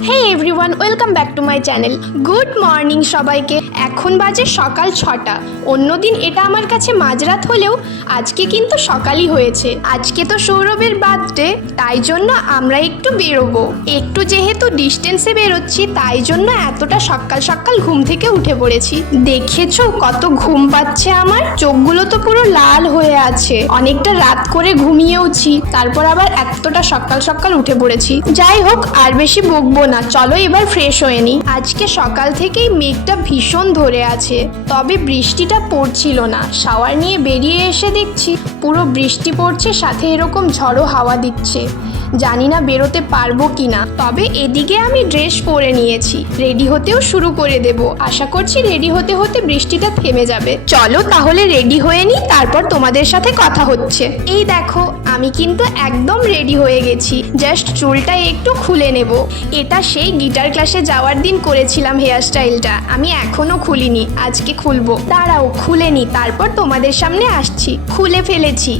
Hey everyone, welcome back to my channel. Good morning সবাইকে। এখন বাজে সকাল 6টা। অন্যদিন এটা আমার কাছে মাঝরাত হলেও আজকে কিন্তু সকালই হয়েছে। আজকে তো সৌরভের বার্থডে, তাই জন্য আমরা একটু বেরোবো। একটু যেহেতু ডিস্টেন্সে বেরোচ্ছি, তাই জন্য এতটা সকাল সকাল ঘুম থেকে উঠে পড়েছি। দেখেছো কত ঘুম পাচ্ছে আমার, চোখগুলো তো পুরো লাল হয়ে আছে। অনেকটা রাত করে ঘুমিয়েওছি, তারপর আবার এতটা সকাল সকাল উঠে পড়েছি। যাই হোক, আর বেশি বকবো না, চলো এবার ফ্রেশ হয়ে নি। আজকে সকাল থেকেই মেঘটা ভীষণ ধরে আছে, তবে বৃষ্টিটা পড়ছিল না। শাওয়ার নিয়ে বেরিয়ে এসে দেখছি পুরো বৃষ্টি পড়ছে, সাথে এরকম ঝড়ো হাওয়া দিচ্ছে। জানি না বেরোতে পারবো কিনা, তবে এদিকে আমি ড্রেস পরে নিয়েছি, রেডি হতেও শুরু করে দেব। আশা করছি রেডি হতে হতে বৃষ্টিটা থেমে যাবে। চলো তাহলে রেডি হয়ে নি, তারপর তোমাদের সাথে কথা হচ্ছে। এই দেখো, আমি কিন্তু একদম রেডি হয়ে গেছি, জাস্ট চুলটা একটু খুলে নেব। এটা সেই গিটার ক্লাসে যাওয়ার দিন করেছিলাম হেয়ারস্টাইলটা, আমি এখনো খুলিনি, আজকে খুলবো। দাঁড়াও খুলে নি, তারপর তোমাদের সামনে আসছি। খুলে ফেলেছি,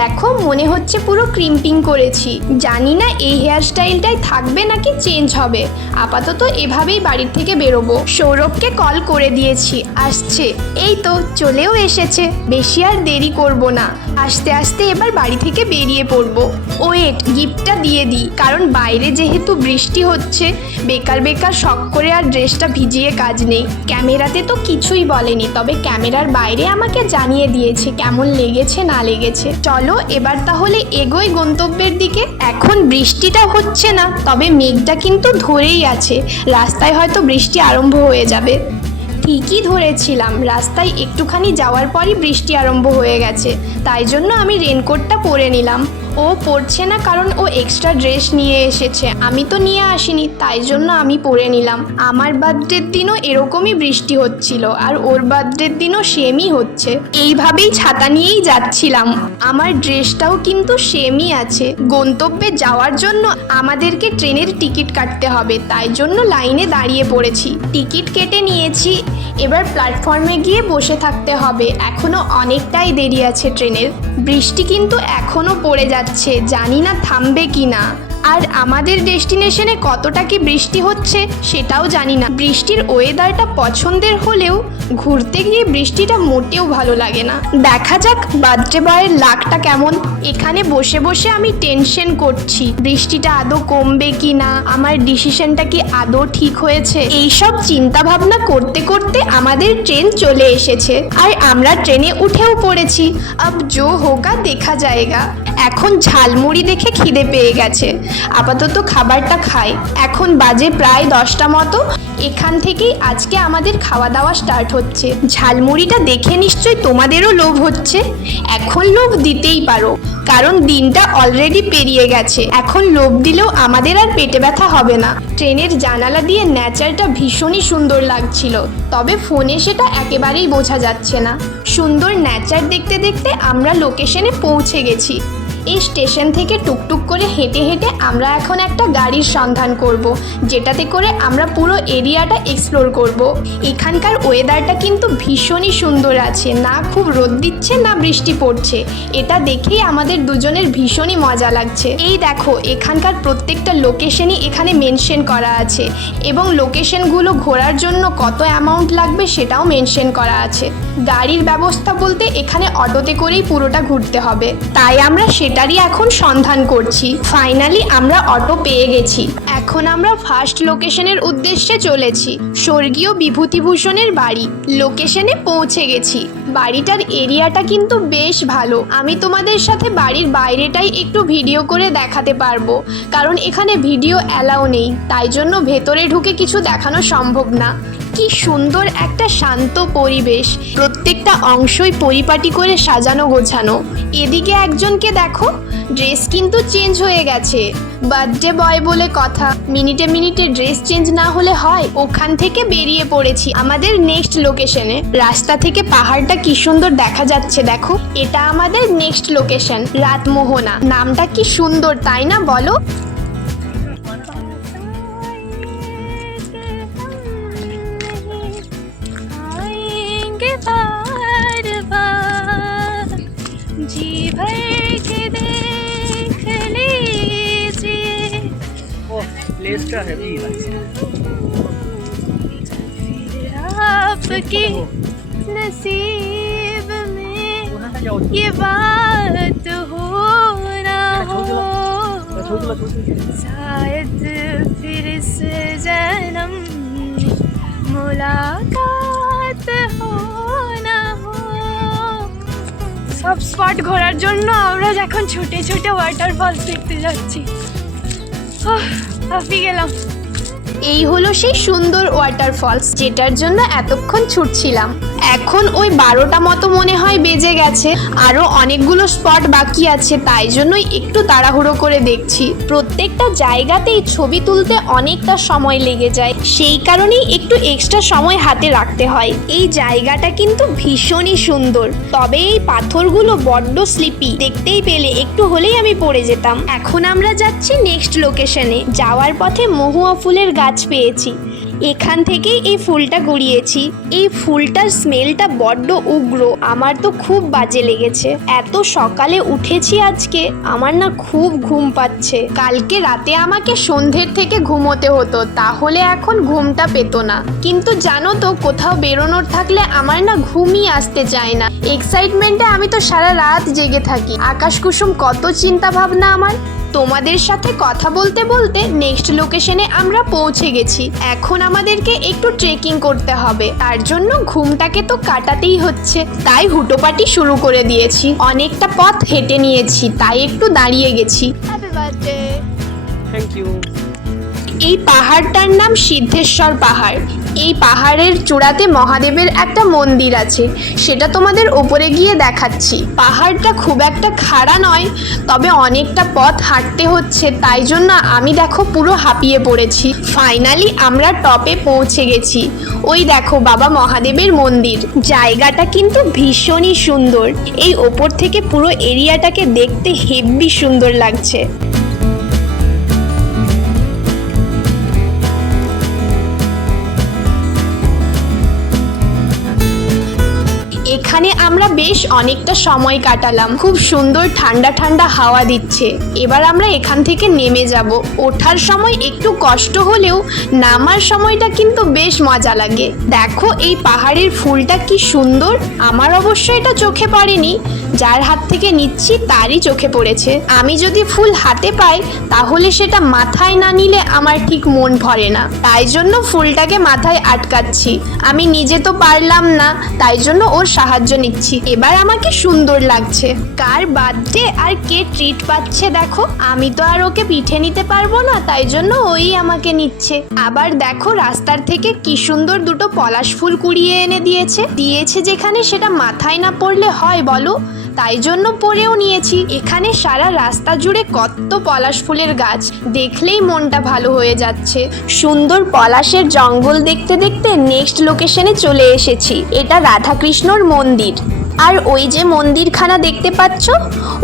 দেখো মনে হচ্ছে পুরো ক্রিম্পিং করেছি। জানি না এই হেয়ারস্টাইলটাই থাকবে নাকি চেঞ্জ হবে। আপাতত এভাবেই বাড়ির থেকে বেরোবো। সৌরভকে কল করে দিয়েছি, আসছে। এই তো চলেও এসেছে, বেশি আর দেরি করব না। আস্তে আস্তে এবার বাড়ি থেকে বেরিয়ে পড়বো। ওয়েট, গিফটটা দিয়ে দিই, কারণ বাইরে যেহেতু বৃষ্টি হচ্ছে, বেকার বেকার শখ করে আর ড্রেসটা ভিজিয়ে কাজ নেই। ক্যামেরাতে তো কিছুই বলেনি, তবে ক্যামেরার বাইরে আমাকে জানিয়ে দিয়েছে কেমন লেগেছে না লেগেছে। চলো এবার তাহলে এগোই গন্তব্যের দিকে। এখন বৃষ্টিটা হচ্ছে না, তবে মেঘটা কিন্তু ধরেই আছে। রাস্তায় হয়তো বৃষ্টি আরম্ভ হয়ে যাবে। ঠিকই ধরেছিলাম, রাস্তায় একটুখানি যাওয়ার পরই বৃষ্টি আরম্ভ হয়ে গেছে। তাই জন্য আমি রেনকোটটা পরে নিলাম। ও পরছে না কারণ ও এক্সট্রা ড্রেস নিয়ে এসেছে, আমি তো নিয়ে আসিনি, তাই জন্য আমি পরে নিলাম। আমার বার্থডের দিনও এরকমই বৃষ্টি হচ্ছিল, আর ওর বার্থডের দিনও সেমই হচ্ছে। এইভাবেই ছাতা নিয়েই যাচ্ছিলাম। আমার ড্রেসটাও কিন্তু সেমই আছে। গন্তব্যে যাওয়ার জন্য আমাদেরকে ট্রেনের টিকিট কাটতে হবে, তাই জন্য লাইনে দাঁড়িয়ে পড়েছি। টিকিট কেটে নিয়েছি, এবার প্ল্যাটফর্মে গিয়ে বসে থাকতে হবে। এখনো অনেকটাই দেরি আছে ট্রেনের। বৃষ্টি কিন্তু এখনো পড়ে যাচ্ছে, জানি না থামবে কিনা। আর আমাদের ডেস্টিনেশনে কতটা কি বৃষ্টি হচ্ছে সেটাও জানি না। বৃষ্টির ওয়েদারটা পছন্দের হলেও ঘুরতে গিয়ে বৃষ্টিটা মোটেও ভালো লাগে না। দেখা যাক বার্থডে বয়ের লাকটা কেমন। এখানে বসে বসে আমি টেনশন করছি, বৃষ্টিটা আদৌ কমবে কি না, আমার ডিসিশনটা কি আদৌ ঠিক হয়েছে। এইসব চিন্তা ভাবনা করতে করতে আমাদের ট্রেন চলে এসেছে, আর আমরা ট্রেনে উঠেও পড়েছি। আব জো হোগা দেখা যায়গা। এখন ঝালমুড়ি দেখে খিদে পেয়ে গেছে, আপাতত খাবারটা খাই। এখন বাজে প্রায় 10টা মতো। এখান থেকেই আজকে আমাদের খাওয়া দাওয়া স্টার্ট হচ্ছে। ঝালমুড়িটা দেখে নিশ্চয়ই তোমাদেরও লোভ হচ্ছে। এখন লোভ দিতেই পারো, কারণ দিনটা অলরেডি পেরিয়ে গেছে। এখন লোভ দিলেও আমাদের আর পেটে ব্যথা হবে না। ট্রেনের জানালা দিয়ে নেচারটা ভীষণই সুন্দর লাগছিল, তবে ফোনে সেটা একেবারেই বোঝা যাচ্ছে না। সুন্দর নেচার দেখতে দেখতে আমরা লোকেশনে পৌঁছে গেছি। এই স্টেশন থেকে টুকটুক করে হেঁটে হেঁটে আমরা এখন একটা গাড়ির সন্ধান করব, যেটাতে করে আমরা পুরো এরিয়াটা এক্সপ্লোর করব। এখানকার ওয়েদারটা কিন্তু ভীষণই সুন্দর আছে, না খুব রোদ দিচ্ছে না বৃষ্টি পড়ছে। এটা দেখেই আমাদের দুজনের ভীষণই মজা লাগছে। এই দেখো, এখানকার প্রত্যেকটা লোকেশনই এখানে মেনশন করা আছে, এবং লোকেশনগুলো ঘোরার জন্য কত অ্যামাউন্ট লাগবে সেটাও মেনশন করা আছে। গাড়ির ব্যবস্থা বলতে এখানে অটোতে করেই পুরোটা ঘুরতে হবে, তাই আমরা সেটারই এখন সন্ধান করছি। ফাইনালি আমরা অটো পেয়ে গেছি। এখন আমরা ফার্স্ট লোকেশনের উদ্দেশ্যে চলেছি, স্বর্গীয় বিভূতিভূষণের বাড়ি। লোকেশনে পৌঁছে গেছি। বাড়িটার এরিয়াটা কিন্তু বেশ ভালো। আমি তোমাদের সাথে বাড়ির বাইরেটাই একটু ভিডিও করে দেখাতে পারবো, কারণ এখানে ভিডিও অ্যালাউ নেই, তাই জন্য ভেতরে ঢুকে কিছু দেখানো সম্ভব না। কি সুন্দর একটা শান্ত পরিবেশ, প্রত্যেকটা অংশই পরিপাটি করে সাজানো গোছানো। এদিকে একজনকে দেখো, ড্রেস কিন্তু চেঞ্জ হয়ে গেছে। বার্থডে বয় বলে কথা, মিনিটে মিনিটে ড্রেস চেঞ্জ না হলে হয়। ওখান থেকে বেরিয়ে পড়েছি আমাদের নেক্সট লোকেশনে। রাস্তা থেকে পাহাড়টা কি সুন্দর দেখা যাচ্ছে দেখো। এটা আমাদের নেক্সট লোকেশন, রাতমোহনা। নামটা কি সুন্দর তাই না বলো? जी भर के देख लीजिए। प्लेसটা হেভি आपके नसीब में ये बात हो ना हो, शायद फिर इस जन्म मुलाकात हो ना हो। সব স্পট ঘোরার জন্য আমরা এখন ছোটে ছোটে ওয়াটারফলস দেখতে যাচ্ছি। হাঁপিয়ে গেলাম। এই হলো সেই সুন্দর ওয়াটারফলস যেটার জন্য এতক্ষণ ছুটছিলাম। এখন ওই 12টা মতো মনে হয় বেজে গেছে, আরো অনেকগুলো স্পট বাকি আছে, তাই জন্যই একটু তাড়াহুড়ো করে দেখছি। প্রত্যেকটা জায়গাতেই ছবি তুলতে অনেকটা সময় লেগে যায়, সেই কারণেই একটু এক্সট্রা সময় হাতে রাখতে হয়। এই জায়গাটা কিন্তু ভীষণই সুন্দর, তবে এই পাথরগুলো বড্ড স্লিপি, দেখতেই পেলে একটু হলেই আমি পড়ে যেতাম। এখন আমরা যাচ্ছি নেক্সট লোকেশনে। যাওয়ার পথে মহুয়া ফুলের গাছ পেয়েছি, এখান থেকেই এই ফুলটা গড়িয়েছি। এই ফুলটার স্মেলটা বড্ড উগ্র, আমার তো খুব বাজে লেগেছে। এত সকালে উঠেছি আজকে, আমার না খুব ঘুম পাচ্ছে। কালকে রাতে আমাকে সন্ধ্যের থেকে ঘুমোতে হতো, তাহলে এখন ঘুমটা পেতো না। কিন্তু জানো তো, কোথাও বেরোনোর থাকলে আমার না ঘুমই আসতে চায় না। এক্সাইটমেন্টে আমি তো সারা রাত জেগে থাকি। আকাশ কুসুম কত চিন্তা ভাবনা আমার। তোমাদের সাথে কথা বলতে বলতে নেক্সট লোকেশনে আমরা পৌঁছে গেছি। এখন আমাদেরকে একটু ট্রেকিং করতে হবে, তার জন্য ঘুমটাকে তো কাটাতেই হচ্ছে, তাই হুটোপাটি শুরু করে দিয়েছি। অনেকটা পথ হেঁটে নিয়েছি, তাই একটু দাঁড়িয়ে গেছি। Happy birthday. Thank you. এই পাহাড়টার নাম সিদ্ধেশ্বর পাহাড়। এই পাহাড়ের চূড়াতে মহাদেবের একটা মন্দির আছে, সেটা তোমাদের ওপরে গিয়ে দেখাচ্ছি। পাহাড়টা খুব একটা খাড়া নয়, তবে অনেকটা পথ হাঁটতে হচ্ছে, তাই জন্য আমি দেখো পুরো হাঁপিয়ে পড়েছি। ফাইনালি আমরা টপে পৌঁছে গেছি। ওই দেখো বাবা মহাদেবের মন্দির। জায়গাটা কিন্তু ভীষণই সুন্দর, এই ওপর থেকে পুরো এরিয়াটাকে দেখতে হেব্বি সুন্দর লাগছে। এখানে আমরা বেশ অনেকটা সময় কাটালাম, খুব সুন্দর ঠান্ডা ঠান্ডা হাওয়া দিচ্ছে। এবার আমরা এখান থেকে নেমে যাব। ওঠার সময় একটু কষ্ট হলেও নামার সময়টা কিন্তু বেশ মজা লাগে। দেখো এই পাহাড়ের ফুলটা কি সুন্দর। আমার অবশ্য এটা চোখে পড়েনি, যার হাত থেকে নিচ্ছি তারই চোখে পড়েছে। আমি যদি ফুল হাতে পাই তাহলে সেটা মাথায় না নিলে আমার ঠিক মন ভরে না, তাই জন্য ফুলটাকে মাথায় আটকাচ্ছি। আমি নিজে তো পারলাম না, তাই জন্য ওর সাহায্য নিচ্ছি। এবার আমাকে সুন্দর লাগছে। কার বার্থডে আর কে ট্রিট পাচ্ছে দেখো। আমি তো আর ওকে পিঠে নিতে পারবো না, তাই জন্য ওই আমাকে নিচ্ছে। আবার দেখো রাস্তার থেকে কি সুন্দর দুটো পলাশ ফুল কুড়িয়ে এনে দিয়েছে যেখানে সেটা মাথায় না পড়লে হয় বলো, তাই জন্য পরেও নিয়েছি। এখানে সারা রাস্তা জুড়ে কত পলাশ ফুলের গাছ, দেখলেই মনটা ভালো হয়ে যাচ্ছে। সুন্দর পলাশের জঙ্গল দেখতে দেখতে নেক্সট লোকেশনে চলে এসেছি। এটা রাধাকৃষ্ণর মন্দির। আর ওই যে মন্দিরখানা দেখতে পাচ্ছ,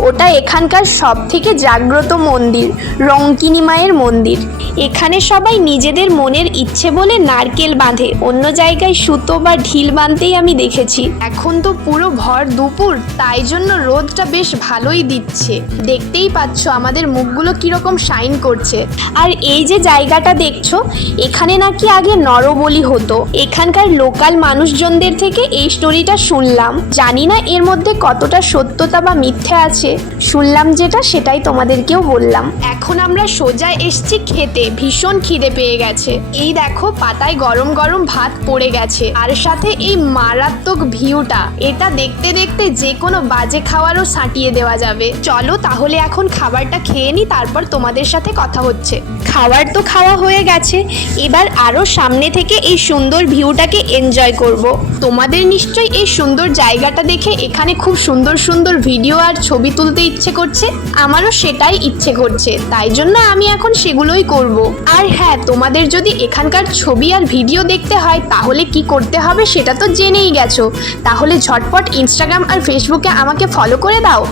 ওটা এখানকার সব থেকে জাগ্রত মন্দির, রঙ্কিনী মায়ের মন্দির। এখানে সবাই নিজেদের মনের ইচ্ছে বলে নারকেল বাঁধে, অন্য জায়গায় সুতো বা ঢিল বাঁধতেই আমি দেখেছি। এখন তো পুরো ভর দুপুর, তাই জন্য রোদটা বেশ ভালোই দিচ্ছে। দেখতেই পাচ্ছ আমাদের মুখগুলো কিরকম শাইন করছে। আর এই যে জায়গাটা দেখছো, এখানে নাকি আগে নরবলি হতো। এখানকার লোকাল মানুষজনদের থেকে এই স্টোরিটা শুনলাম, জানি না এর মধ্যে কতটা সত্যতা বা মিথ্যে আছে। শুনলাম যেটা, সেটাই তোমাদেরকেও বললাম। এখন আমরা সোজা এসছি খেতে, ভীষণ খিদে পেয়ে গেছে। এই দেখো পাতায় গরম গরম ভাত পড়ে গেছে, আর সাথে এই মারাত্মক ভিউটা। এটা দেখতে দেখতে যে কোনো বাজে খাবারও সাঁটিয়ে দেওয়া যাবে। চলো তাহলে এখন খাবারটা খেয়ে নি, তারপর তোমাদের সাথে কথা হচ্ছে। খাবার তো খাওয়া হয়ে গেছে, এবার আরো সামনে থেকে এই সুন্দর ভিউটাকে এনজয় করব। তোমাদের নিশ্চয়ই এই সুন্দর জায়গাটা দেখে এখানে খুব সুন্দর সুন্দর ভিডিও আর ছবি তুলতে ইচ্ছে করছে। আমারও সেটাই ইচ্ছে করছে, তাই জন্য আমি এখন সেগুলোই করব। আর হ্যাঁ, তোমাদের যদি এখানকার ছবি আর ভিডিও দেখতে হয় তাহলে কি করতে হবে সেটা তো জেনেই গেছো। তাহলে ঝটপট ইনস্টাগ্রাম আর ফেসবুকে আমাকে ফলো করে দাও।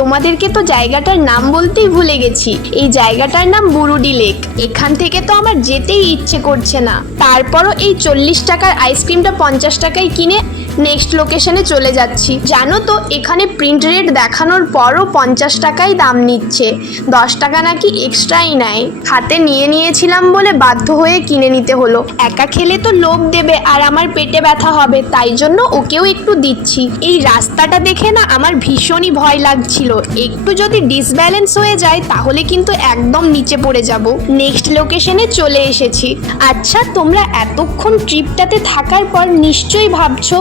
তোমাদেরকে তো জায়গাটার নাম বলতেই ভুলে গেছি। এই জায়গাটার নাম বুরুডি লেক। এখান থেকে তো আমার যেতেই ইচ্ছে করছে না, তারপরও এই 40 টাকার আইসক্রিমটা 50 টাকায় কিনে নেক্সট লোকেশনে চলে যাচ্ছি। জানো তো এখানে প্রিন্ট রেট দেখানোর পরও 50 টাকাই দাম নিচ্ছে, 10 টাকা নাকি এক্সট্রাই নেয়। হাতে নিয়েছিলাম বলে বাধ্য হয়ে কিনে নিতে হলো। একা খেলে তো লোভ দেবে আর আমার পেটে ব্যথা হবে, তাই জন্য ওকেও একটু দিচ্ছি। এই রাস্তাটা দেখে না আমার ভীষণই ভয় লাগছিল, একটু যদি ডিসব্যালেন্স হয়ে যায় তাহলে কিন্তু একদম নিচে পড়ে যাব। নেক্সট লোকেশনে চলে এসেছি। আচ্ছা, তোমরা এতক্ষণ ট্রিপটাতে থাকার পর নিশ্চয়ই ভাবছো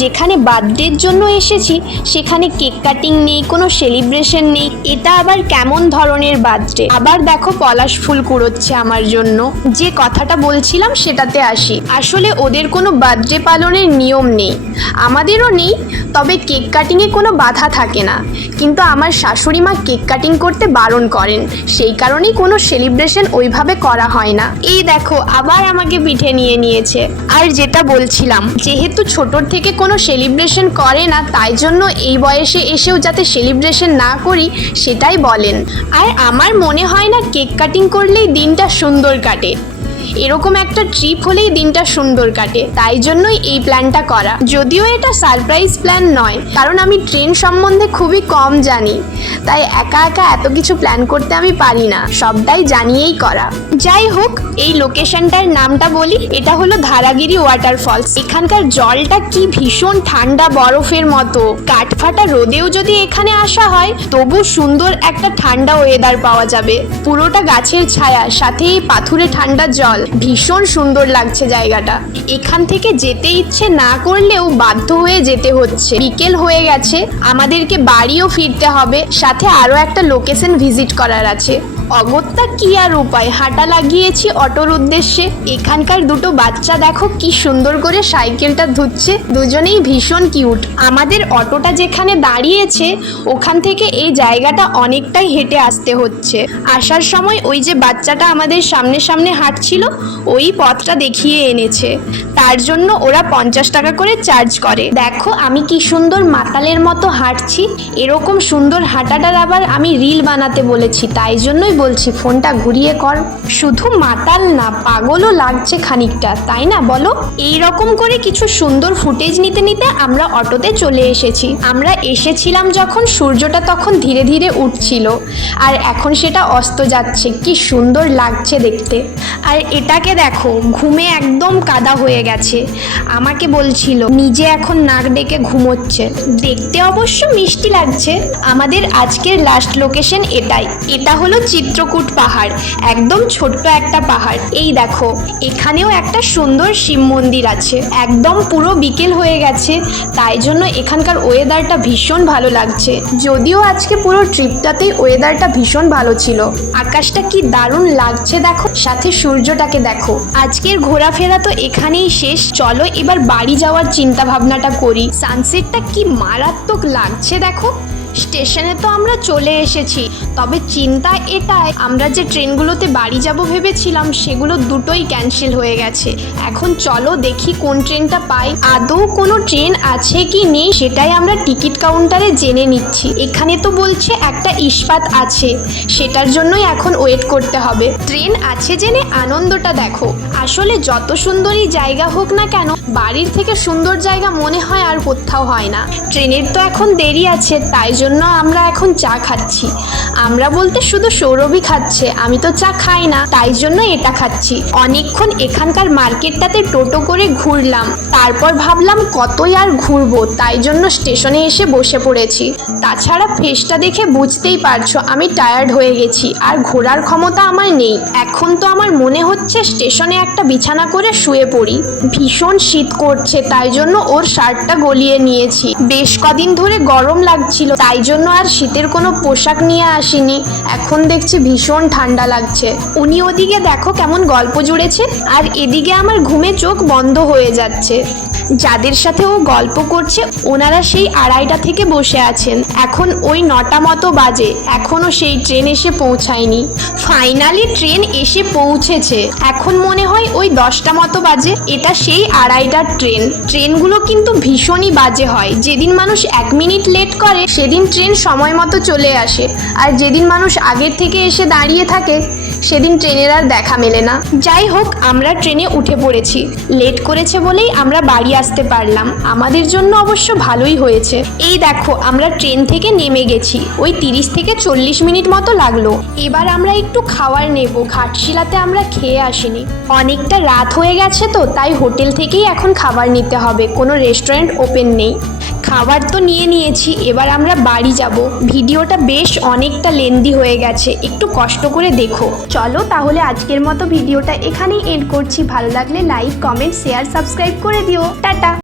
যেখানে বার্থডের জন্য এসেছি সেখানে কেক কাটিং নেই, কোনো সেলিব্রেশন নেই, এটা আবার কেমন ধরনের বার্থডে। আবার দেখো পলাশ ফুল কুড়োচ্ছে আমার জন্য। যে কথাটা বলছিলাম সেটাতে আসি। আসলে ওদের কোনো বার্থডে পালনের নিয়ম নেই, আমাদেরও নেই, তবে কেক কাটিংয়ে কোনো বাধা থাকে না। কিন্তু আমার শাশুড়ি মা কেক কাটিং করতে বারণ করেন, সেই কারণেই কোনো সেলিব্রেশন ওইভাবে করা হয় না। এই দেখো আবার আমাকে পিঠে নিয়েছে। আর যেটা বলছিলাম, যেহেতু ছোটোর থেকে কোনো সেলিব্রেশন করে না, তাই জন্য এই বয়সে এসেও যাতে সেলিব্রেশন না করি সেটাই বলেন। আর আমার মনে হয় না কেক কাটিং করলেই দিনটা সুন্দর কাটে, এরকম একটা ট্রিপ হলেই দিনটা সুন্দর কাটে, তাই জন্যই এই প্ল্যানটা করা। যদিও এটা সারপ্রাইজ প্ল্যান নয়, কারণ আমি ট্রেন সম্বন্ধে খুবই কম জানি, তাই একা একা এত কিছু প্ল্যান করতে আমি পারি না, সবটাই জানিয়েই করা। যাই হোক, এই লোকেশনটার নামটা বলি, এটা হলো ধারাগিরি ওয়াটারফলস। এখানকার জলটা কি ভীষণ ঠান্ডা, বরফের মতো। কাঠফাটা রোদেও যদি এখানে আসা হয় তবু সুন্দর একটা ঠান্ডা ওয়েদার পাওয়া যাবে। পুরোটা গাছের ছায়া, সাথে এই পাথুরে ঠান্ডা জল, ভীষণ সুন্দর লাগছে জায়গাটা। এখান থেকে যেতে ইচ্ছে না করলেও বাধ্য হয়ে যেতে হচ্ছে। বিকেল হয়ে গেছে, আমাদেরকে বাড়িও ফিরতে হবে, সাথে আরও একটা লোকেশন ভিজিট করার আছে। অগত্যা কি আর উপায়, হাঁটা লাগিয়েছি অটোর উদ্দেশ্যে। এখানকার দুটো বাচ্চা দেখো কি সুন্দর করে সাইকেলটা ধুচ্ছে, দুজনেই ভীষণ কিউট। আমাদের অটোটা যেখানে দাঁড়িয়েছে ওখান থেকে এই জায়গাটা অনেকটাই হেঁটে আসতে হচ্ছে। আসার সময় ওই যে বাচ্চাটা আমাদের সামনে সামনে হাঁটছিল ওই পথটা দেখিয়ে এনেছে, তার জন্য ওরা 50 টাকা করে চার্জ করে। দেখো আমি কি সুন্দর মাতালের মতো হাঁটছি, এরকম সুন্দর হাঁটাটার আবার আমি রিল বানাতে বলেছি, তাই জন্যই বলছি ফোনটা ঘুরিয়ে কর। শুধু মাতাল না, পাগলও লাগছে খানিকটা, তাই না বলো? এই রকম করে কিছু সুন্দর ফুটেজ নিতে নিতে আমরা অটোতে চলে এসেছি। আমরা এসেছিলাম যখন সূর্যটা তখন ধীরে ধীরে উঠছিল, আর এখন সেটা অস্ত যাচ্ছে, কি সুন্দর লাগছে দেখতে। আর এটাকে দেখো, ঘুমে একদম কাদা হয়ে গেছে, আমাকে বলছিল নিজে এখন নাক ডেকে ঘুমোচ্ছে। দেখতে অবশ্য মিষ্টি লাগছে। আমাদের আজকের লাস্ট লোকেশন এটাই। এটা হলো চিত্রকূট পাহাড়, একদম ছোট্ট একটা পাহাড়। এই দেখো এখানেও একটা সুন্দর শিব মন্দির আছে। একদম পুরো বিকেল হয়ে গেছে, তাই জন্য এখানকার ওয়েদারটা ভীষণ ভালো লাগছে। যদিও আজকে পুরো ট্রিপটাতেই ওয়েদারটা ভীষণ ভালো ছিল। আকাশটা কি দারুণ লাগছে দেখো, সাথে সূর্যটাকে দেখো। আজকের ঘোরাফেরা তো এখানেই শেষ, চলো এবার বাড়ি যাওয়ার চিন্তা ভাবনাটা করি। সানসেটটা কি মারাত্মক লাগছে দেখো। স্টেশনে তো আমরা চলে এসেছি, তবে চিন্তা এটাই, আমরা যে ট্রেনগুলোতে বাড়ি যাব ভেবেছিলাম সেগুলো দুটোই ক্যান্সেল হয়ে গেছে। এখন চলো দেখি কোন ট্রেনটা পাই। আদৌ কোনো ট্রেন আছে কি নেই সেটাই আমরা টিকিট কাউন্টারে জেনে নিচ্ছি। এখানে তো বলছে একটা ইস্পাত আছে, সেটার জন্যই এখন ওয়েট করতে হবে। ট্রেন আছে জেনে আনন্দটা দেখো। আসলে যত সুন্দরই জায়গা হোক না কেন, বাড়ির থেকে সুন্দর জায়গা মনে হয় আর কোথাও হয় না। ট্রেনের তো এখন দেরি আছে, তাই জন্য আমরা এখন চা খাচ্ছি। আমরা বলতে শুধু সৌরভই খাচ্ছে, আমি তো চা খাই না, তাই জন্য এটা খাচ্ছি। অনেকক্ষণ এখানকার মার্কেটটাতে টোটো করে ঘুরলাম, তারপর ভাবলাম কতই আর ঘুরবো, তাই জন্য স্টেশনে এসে বসে পড়েছি। তাছাড়া ফেসটা দেখে বুঝতেই পারছো আমি টায়ার্ড হয়ে গেছি, আর ঘোরার ক্ষমতা আমার নেই। এখন তো আমার মনে হচ্ছে স্টেশনে একটা বিছানা করে শুয়ে পড়ি। ভীষণ শীত করছে, তাই জন্য ওর শার্টটা গলিয়ে নিয়েছি। বেশ কদিন ধরে গরম লাগছিল, তাই জন্য আর শীতের কোনো পোশাক নিয়ে আসিনি। এখন দেখছি ভীষণ ঠান্ডা লাগছে। উনি ওদিকে দেখো কেমন গল্প জুড়েছে, আর এদিকে আমার ঘুমে চোখ বন্ধ হয়ে যাচ্ছে। যাদের সাথে ও গল্প করছে ওনারা সেই 2:30 থেকে বসে আছেন। এখন ওই 9টা মতো বাজে, এখনও সেই ট্রেন এসে পৌঁছায়নি। ফাইনালি ট্রেন এসে পৌঁছেছে, এখন মনে হয় ওই 10টা মতো বাজে। এটা সেই 2:30টার ট্রেন। ট্রেনগুলো কিন্তু ভীষণই বাজে হয়। যেদিন মানুষ 1 মিনিট লেট করে সেদিন ট্রেন সময় মতো চলে আসে, আর যেদিন মানুষ আগের থেকে এসে দাঁড়িয়ে থাকে সেদিন ট্রেনের আর দেখা মেলে না। যাই হোক, আমরা ট্রেনে উঠে পড়েছি। লেট করেছে বলেই আমরা বাড়ি আসতে পারলাম, আমাদের জন্য অবশ্য ভালোই হয়েছে। এই দেখো, আমরা ট্রেন থেকে নেমে গেছি, ওই 30 থেকে 40 মিনিট মতো লাগলো। এবার আমরা একটু খাবার নেব, ঘাটশিলাতে আমরা খেয়ে আসিনি। অনেকটা রাত হয়ে গেছে তো, তাই হোটেল থেকেই এখন খাবার নিতে হবে, কোনো রেস্টুরেন্ট ওপেন নেই। খাবার তো নিয়ে নিয়েছি, এবার আমরা বাড়ি যাব। ভিডিওটা বেশ অনেকটা লেন্দি হয়ে গেছে, একটু কষ্ট করে দেখো। চলো তাহলে আজকের মতো ভিডিওটা এখানেই এন্ড করছি। ভালো লাগলে লাইক, কমেন্ট, শেয়ার, সাবস্ক্রাইব করে দিও। টাটা।